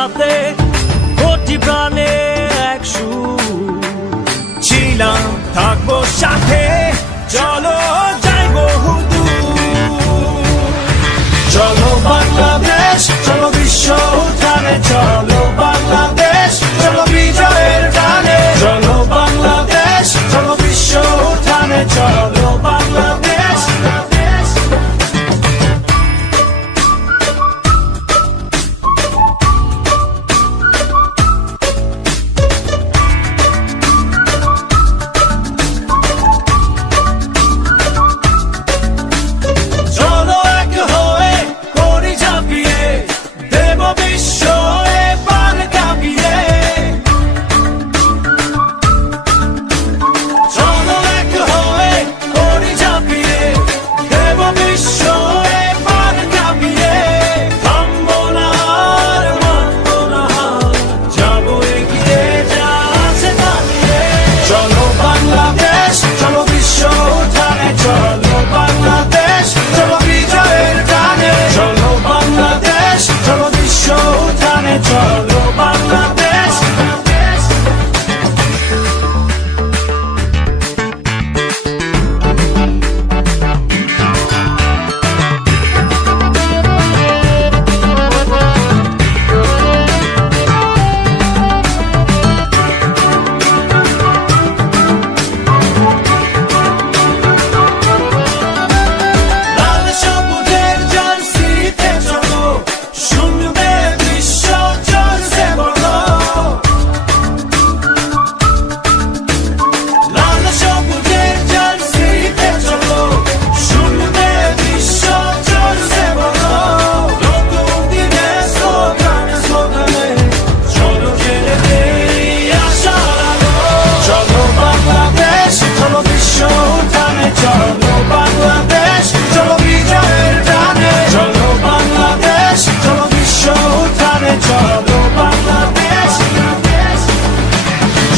হাতে কোটি প্রাণে এক সুর ছিলাম থাকবো সাথে চলো যাই বহুদূর চলো বাংলাদেশ চলো বিশ্ব উঠানে চলো বাংলাদেশ চলো বিজয়ের গানে চলো বাংলাদেশ চলো বিশ্ব উঠানে চলো বাংলাদেশ চলো বাংলাদেশ চলো বাংলাদেশ চলো বিজয়ের গানে চলো বাংলাদেশ চলো বিশ্ব উঠানে চলো বাংলাদেশ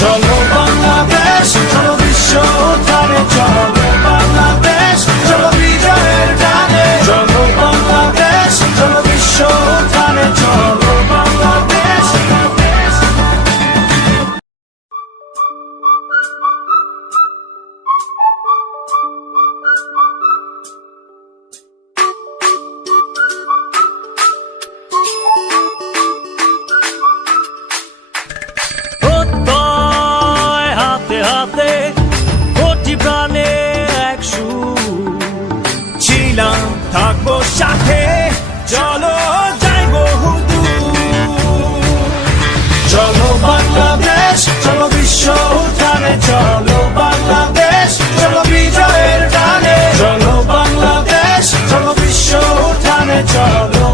চলো বাংলাদেশ চলো বিশ্ব উঠানে চলো বাংলাদেশ চলো বিজয়ের গানে চলো বাংলাদেশ চলো বিশ্ব উঠানে চলো বাংলাদেশ হাতে কোটি প্রাণে এক সুর ছিলাম থাকবো সাথে চলো যাই বহুদূর চলো বাংলাদেশ চলো বিশ্ব উঠানে চলো বাংলাদেশ চলো বিজয়ের গানে চলো বাংলাদেশ চলো বিশ্ব উঠানে চলো